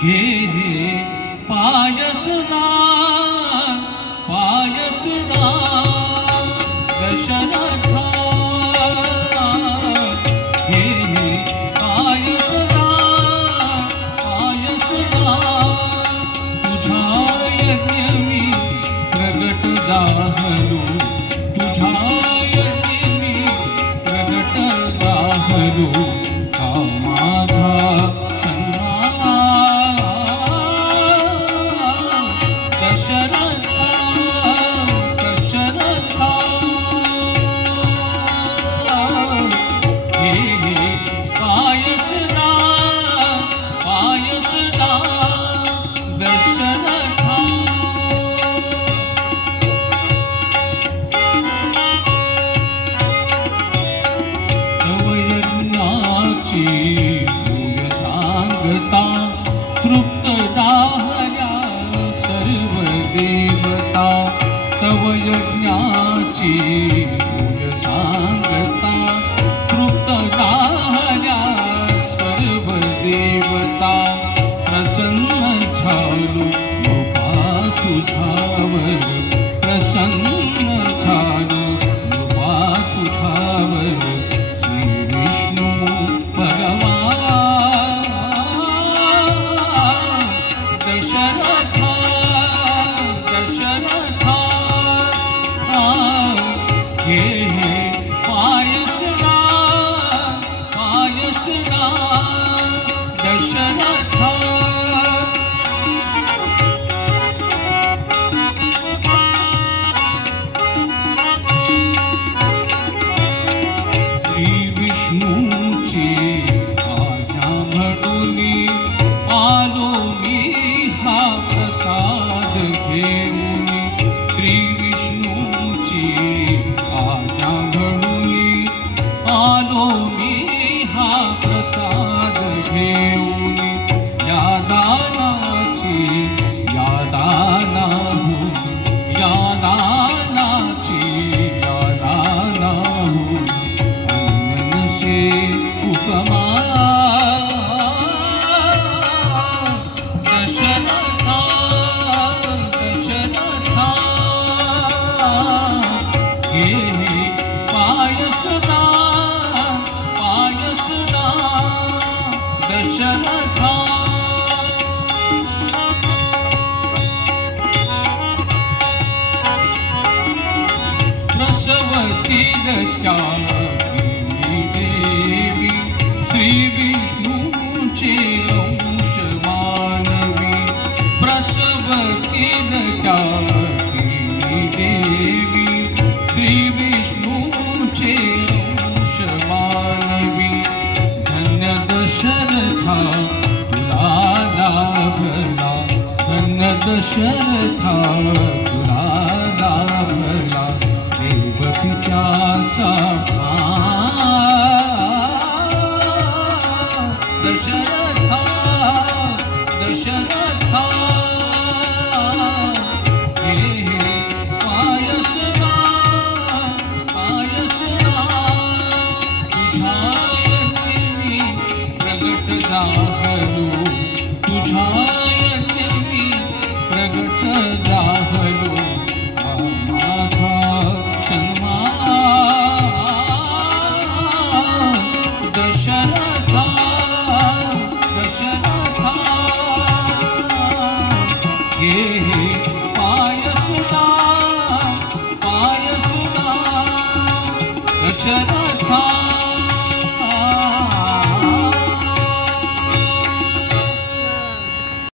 घे पायसना पायसना दशरथा घे पायसना पायसना तुझा यज्ञ मी प्रगट जाहलो तुझा यज्ञ मी प्रगट जाहलो तृप्त झाल्या सर्व देवता तव यज्ञाची भूय सांगता तृप्त झाल्या सर्व देवता प्रसन्न झालो कृपा तुझ्यावर प्रसन्न झालो कृपा तुझ्यावर श्री विष्णू पायसना पायसना दशरथा श्री विष्णूची आज्ञा म्हणून आलो मी हा प्रसाद घेऊन श्री विष्णूची आज्ञा म्हणून आलो मी हा प्रसाद घेऊन या दानाची या दानाहून या दानाची या दानाहून अन्य नसे उपमा दशरथा दशरथा घे पायसना पायसना दशरथा प्रसवती त्या देवी श्री विष्णूचे अंश मानवी प्रसवती त्या देवी श्री विष्णूचे अंश मानवी धन्य दशरथा तुला लाभला धन्य दशरथा तुला लाभला देवकीच्याचा दशरथा दशरथा पायसना पायसना तुझा यज्ञ मी प्रगट जाहलो तुझा यज्ञ मी प्रगट जाहलो माझा सन्मान दशरथा दशरथा घे पायसना पायसना दशरथा